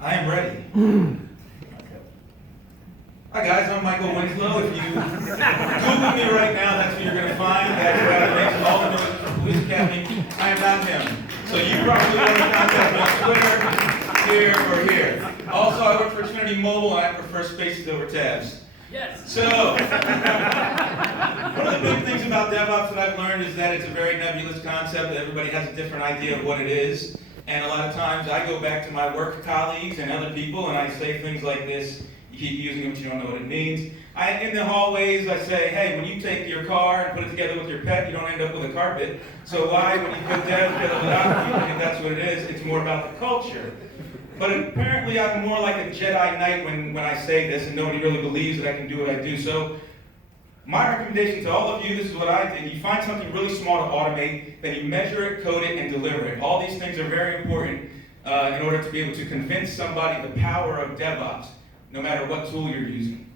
I am ready. Hi guys, I'm Michael Winslow. If you Google me right now, that's who you're going to find. That's where I make all the noise for Police Academy. I am not him. So you probably want to contact me on Twitter, here, or here. Also, I work for Trinity Mobile, and I prefer spaces over tabs. Yes. So, one of the big things about DevOps that I've learned is that it's a very nebulous concept. Everybody has a different idea of what it is. And a lot of times I go back to my work colleagues and other people and I say things like this. You keep using them, but you don't know what it means. In the hallways, I say, hey, when you take your car and put it together with your pet, you don't end up with a carpet. So why, when you put dev together with Document, you think that's what it is? It's more about the culture. But apparently I'm more like a Jedi Knight when I say this, and nobody really believes that I can do what I do. So my recommendation to all of you, this is what I did. You find something really small to automate, then you measure it, code it, and deliver it. All these things are very important in order to be able to convince somebody the power of DevOps, no matter what tool you're using.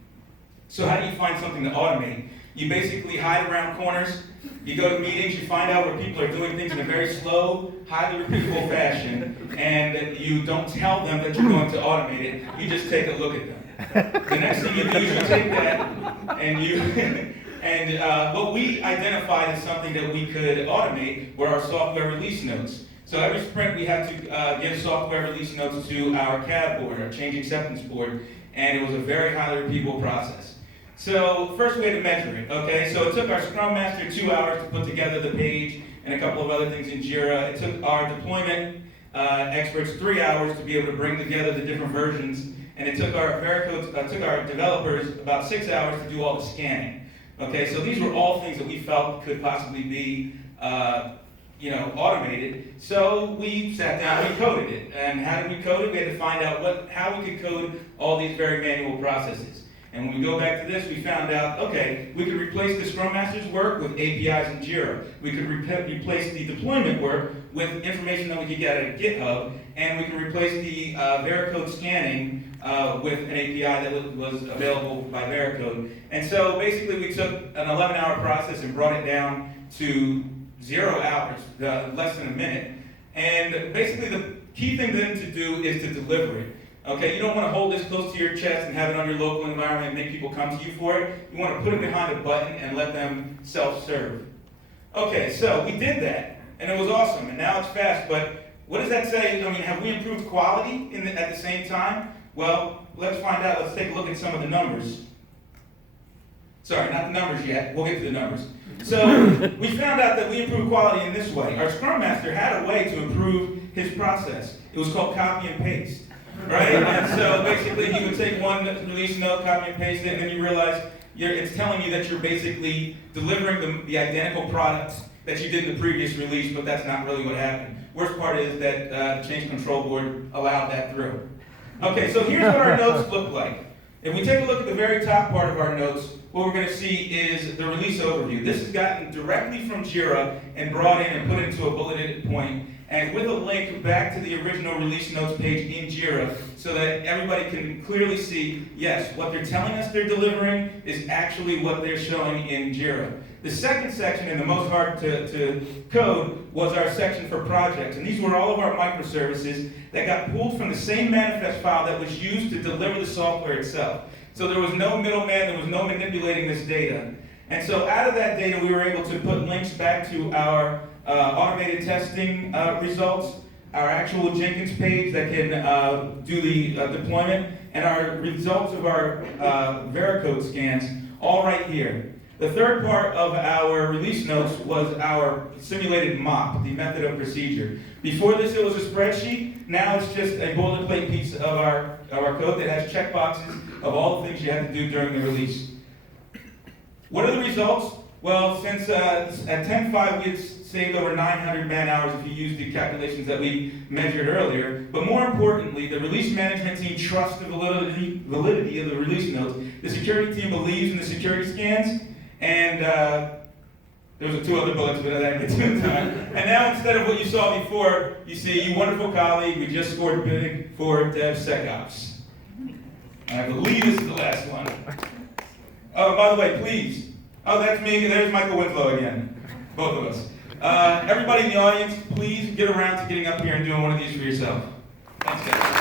So how do you find something to automate? You basically hide around corners. You go to meetings, you find out where people are doing things in a very slow, highly repeatable fashion, and you don't tell them that you're going to automate it, you just take a look at them. The next thing you do is you take that, and what we identified as something that we could automate were our software release notes. So every sprint we had to give software release notes to our CAB board, our change acceptance board, and it was a very highly repeatable process. So first we had to measure it, okay? So it took our Scrum Master 2 hours to put together the page and a couple of other things in Jira. It took our deployment experts 3 hours to be able to bring together the different versions. And it took our developers about 6 hours to do all the scanning. Okay, so these were all things that we felt could possibly be automated. So we sat down and we coded it. And how did we code it? We had to find out how we could code all these very manual processes. And when we go back to this, we found out, okay, we could replace the Scrum Master's work with APIs in Jira. We could replace the deployment work with information that we could get out of GitHub. And we can replace the Veracode scanning with an API that was available by Veracode. And so basically we took an 11-hour process and brought it down to 0 hours, less than a minute. And basically the key thing then to do is to deliver it. Okay, you don't want to hold this close to your chest and have it on your local environment and make people come to you for it. You want to put it behind a button and let them self-serve. Okay, so we did that, and it was awesome, and now it's fast, but what does that say? I mean, have we improved quality at the same time? Well, let's find out. Let's take a look at some of the numbers. Sorry, not the numbers yet. We'll get to the numbers. So we found out that we improved quality in this way. Our Scrum Master had a way to improve his process. It was called copy and paste. Right? And so basically you would take one release note, copy and paste it, and then you realize it's telling you that you're basically delivering the identical products that you did in the previous release, but that's not really what happened. Worst part is that the Change Control Board allowed that through. Okay, so here's what our notes look like. If we take a look at the very top part of our notes, what we're going to see is the release overview. This is gotten directly from Jira and brought in and put into a bulleted point, and with a link back to the original release notes page in Jira so that everybody can clearly see, yes, what they're telling us they're delivering is actually what they're showing in Jira. The second section, and the most hard to code, was our section for projects. And these were all of our microservices that got pulled from the same manifest file that was used to deliver the software itself. So there was no middleman, there was no manipulating this data. And so out of that data, we were able to put links back to our automated testing results, our actual Jenkins page that can do the deployment, and our results of our Veracode scans, all right here. The third part of our release notes was our simulated MOP, the method of procedure. Before this, it was a spreadsheet. Now it's just a boilerplate piece of our code that has checkboxes of all the things you have to do during the release. What are the results? Well, since at 10.5, we had saved over 900 man-hours if you use the calculations that we measured earlier. But more importantly, the release management team trusts the validity of the release notes. The security team believes in the security scans. And there was 2 other bullets, but I didn't get to time. And now instead of what you saw before, you see, you wonderful colleague, we just scored big for DevSecOps. I believe this is the last one. Oh, by the way, please. Oh, that's me. There's Michael Winslow again. Both of us. Everybody in the audience, please get around to getting up here and doing one of these for yourself.